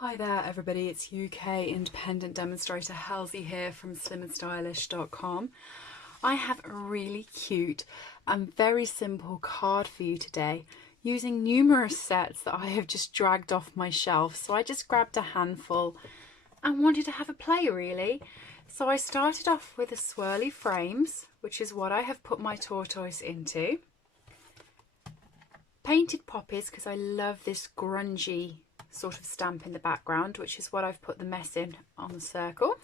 Hi there everybody, it's UK independent demonstrator Halsey here from slimandstylish.com. I have a really cute and very simple card for you today using numerous sets that I have just dragged off my shelf. So I just grabbed a handful and wanted to have a play really. So I started off with the swirly frames, which is what I have put my tortoise into. Painted poppies, because I love this grungy sort of stamp in the background, which is what I've put the mess in on the circle.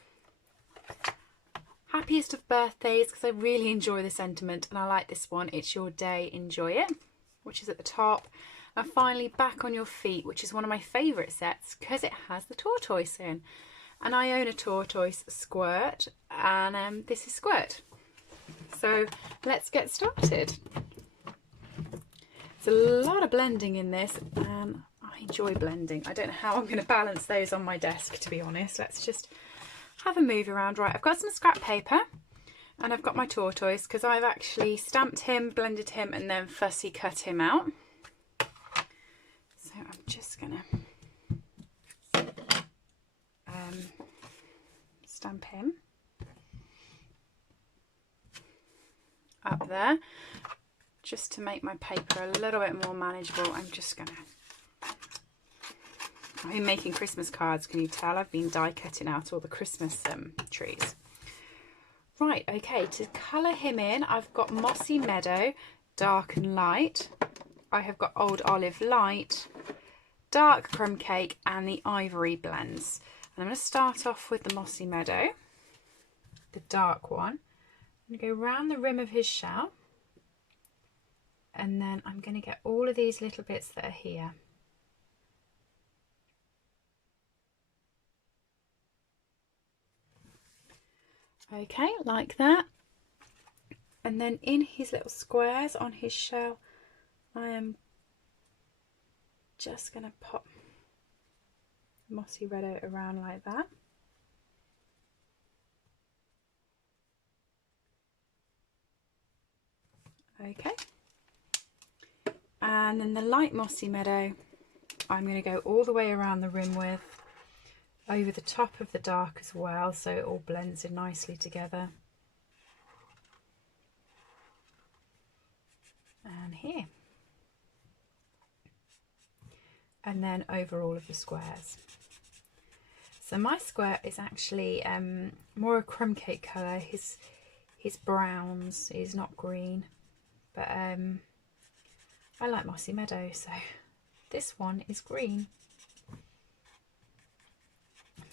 Happiest of birthdays, because I really enjoy the sentiment and I like this one, it's your day, enjoy it, which is at the top. And finally, back on your feet, which is one of my favourite sets because it has the tortoise in. And I own a tortoise Squirt, and this is Squirt. So let's get started. There's a lot of blending in this and I enjoy blending. I don't know how I'm going to balance those on my desk, to be honest. Let's just have a move around. Right, I've got some scrap paper and I've got my tortoise because I've actually stamped him, blended him and then fussy cut him out. So I'm just going to stamp him up there. Just to make my paper a little bit more manageable, I'm just going to... I've been making Christmas cards, can you tell? I've been die cutting out all the Christmas trees. Right, okay, to colour him in, I've got Mossy Meadow, dark and light. I have got Old Olive light, dark crumb cake and the ivory blends. And I'm going to start off with the Mossy Meadow, the dark one. I'm going to go round the rim of his shell. And then I'm going to get all of these little bits that are here. Okay, like that. And then in his little squares on his shell, I am just going to pop Mossy Meadow around like that. Okay. And then the light Mossy Meadow, I'm going to go all the way around the rim with, over the top of the dark as well, so it all blends in nicely together. And here. And then over all of the squares. So my square is actually more a crumb cake colour. His browns is not green, but I like Mossy Meadow, so this one is green.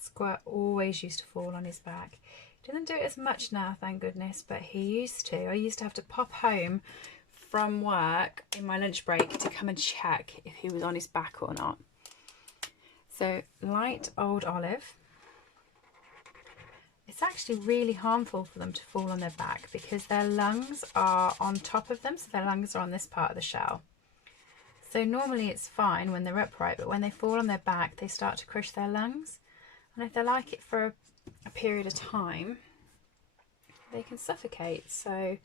Squirt always used to fall on his back. He doesn't do it as much now, thank goodness, but he used to. I used to have to pop home from work in my lunch break to come and check if he was on his back or not. So light Old Olive. It's actually really harmful for them to fall on their back because their lungs are on top of them, so their lungs are on this part of the shell. So normally it's fine when they're upright, but when they fall on their back, they start to crush their lungs. And if they're like it for a period of time, they can suffocate. So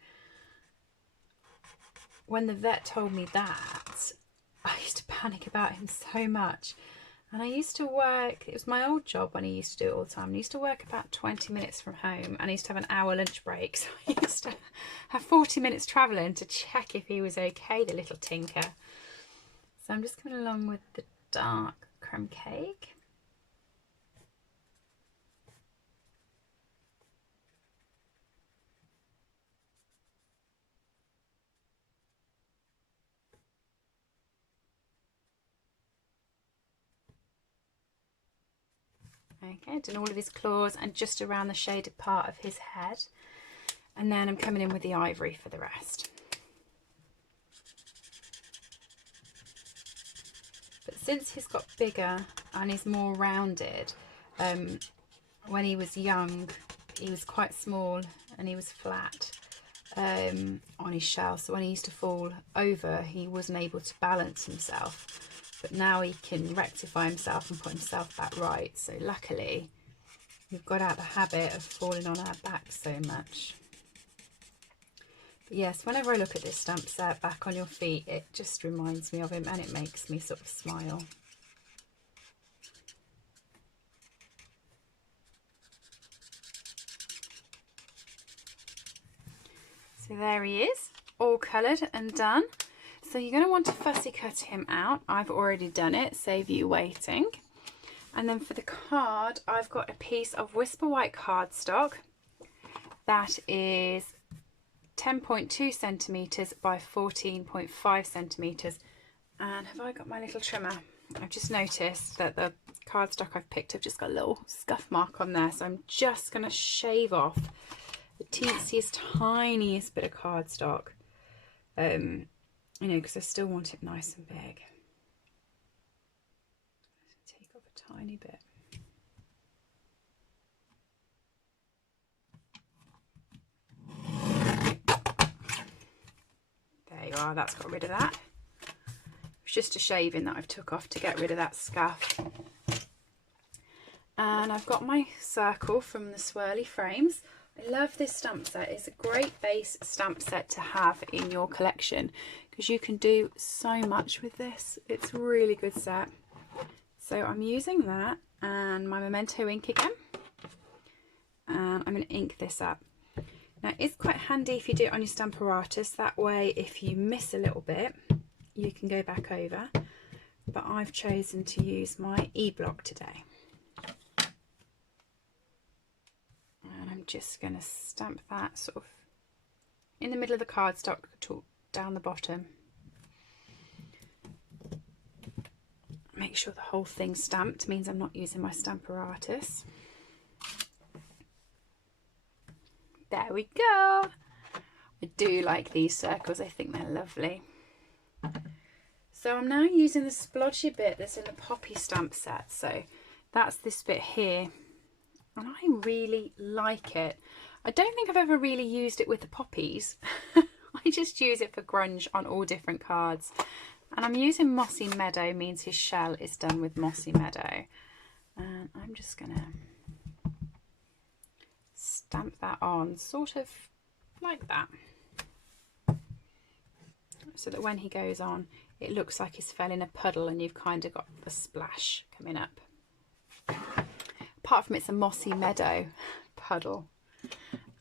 when the vet told me that, I used to panic about him so much. And I used to work, it was my old job when I used to do it all the time. I used to work about 20 minutes from home and I used to have an hour lunch break. So I used to have 40 minutes travelling to check if he was okay, the little tinker. So I'm just coming along with the dark crumb cake. Okay, done all of his claws and just around the shaded part of his head. And then I'm coming in with the ivory for the rest. But since he's got bigger and he's more rounded, when he was young, he was quite small and he was flat on his shell. So when he used to fall over, he wasn't able to balance himself. But now he can rectify himself and put himself back right. So luckily, we've got out the habit of falling on our back so much. But yes, whenever I look at this stamp set, Back on Your Feet, it just reminds me of him and it makes me sort of smile. So there he is, all coloured and done. So you're going to want to fussy cut him out. I've already done it, save you waiting. And then for the card, I've got a piece of Whisper White cardstock that is 10.2 centimetres by 14.5 centimetres. And have I got my little trimmer? I've just noticed that the cardstock I've picked up just got a little scuff mark on there, so I'm just going to shave off the teensiest, tiniest bit of cardstock, you know, because I still want it nice and big. Take off a tiny bit. There you are, that's got rid of that. It's just a shaving that I've took off to get rid of that scuff. And I've got my circle from the Swirly Frames. I love this stamp set. It's a great base stamp set to have in your collection because you can do so much with this. It's a really good set. So I'm using that and my Memento ink again. And I'm going to ink this up. Now it's quite handy if you do it on your Stamparatus. That way if you miss a little bit, you can go back over. But I've chosen to use my e-block today. And I'm just going to stamp that sort of in the middle of the cardstock down the bottom. Make sure the whole thing's stamped, means I'm not using my Stamparatus. There we go. I do like these circles, I think they're lovely. So I'm now using the splodgy bit that's in the Poppy stamp set. So that's this bit here. And I really like it. I don't think I've ever really used it with the poppies. I just use it for grunge on all different cards. And I'm using Mossy Meadow, means his shell is done with Mossy Meadow. And I'm just going to stamp that on, sort of like that. So that when he goes on, it looks like he's fell in a puddle and you've kind of got the splash coming up. Apart from it's a Mossy Meadow puddle.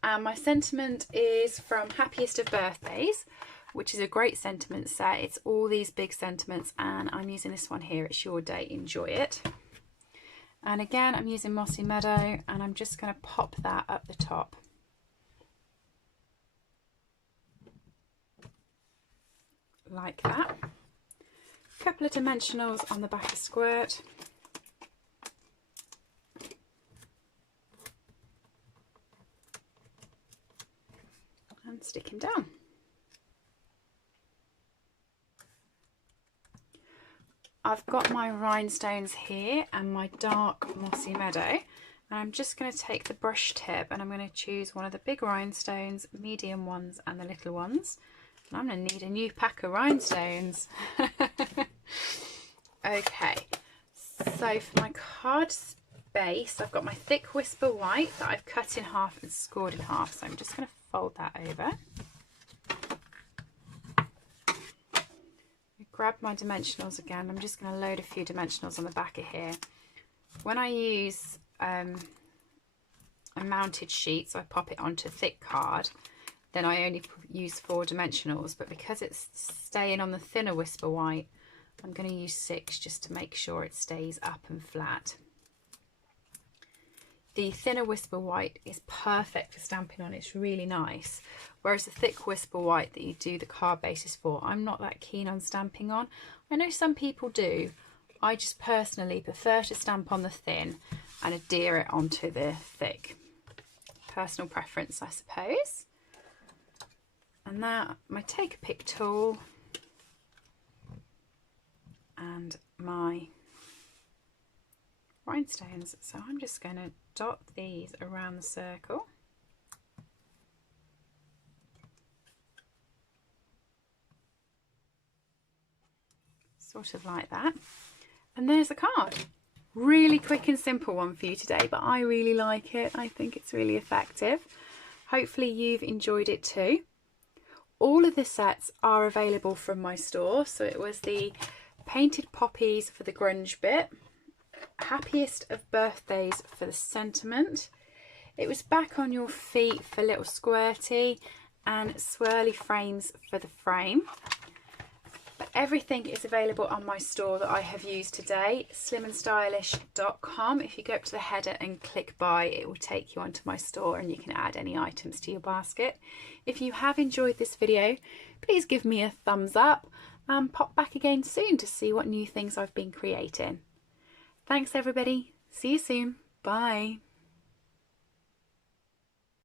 And my sentiment is from Happiest of Birthdays, which is a great sentiment set. It's all these big sentiments and I'm using this one here. It's your day, enjoy it. And again, I'm using Mossy Meadow and I'm just going to pop that up the top. Like that. A couple of dimensionals on the back of squirt. And stick him down. I've got my rhinestones here and my dark Mossy Meadow, and I'm just going to take the brush tip and I'm going to choose one of the big rhinestones, medium ones and the little ones. And I'm going to need a new pack of rhinestones. Okay, so for my card base, I've got my thick Whisper White that I've cut in half and scored in half, so I'm just going to fold that over. Grab my dimensionals again. I'm just going to load a few dimensionals on the back of here. When I use a mounted sheet, so I pop it onto thick card, then I only use 4 dimensionals, but because it's staying on the thinner Whisper White, I'm going to use 6 just to make sure it stays up and flat. The thinner Whisper White is perfect for stamping on, it's really nice. Whereas the thick Whisper White that you do the card bases for, I'm not that keen on stamping on. I know some people do. I just personally prefer to stamp on the thin and adhere it onto the thick. Personal preference, I suppose. And now my Take a Pick tool and my rhinestones. So I'm just going to dot these around the circle. Sort of like that. And there's a card. Really quick and simple one for you today, but I really like it. I think it's really effective. Hopefully you've enjoyed it too. All of the sets are available from my store. So it was the Painted Poppies for the grunge bit, Happiest of Birthdays for the sentiment. It was Back on Your Feet for Little Squirty, and swirly frames for the frame. But everything is available on my store that I have used today, slimandstylish.com. If you go up to the header and click buy, it will take you onto my store and you can add any items to your basket. If you have enjoyed this video, please give me a thumbs up and pop back again soon to see what new things I've been creating. Thanks everybody. See you soon. Bye.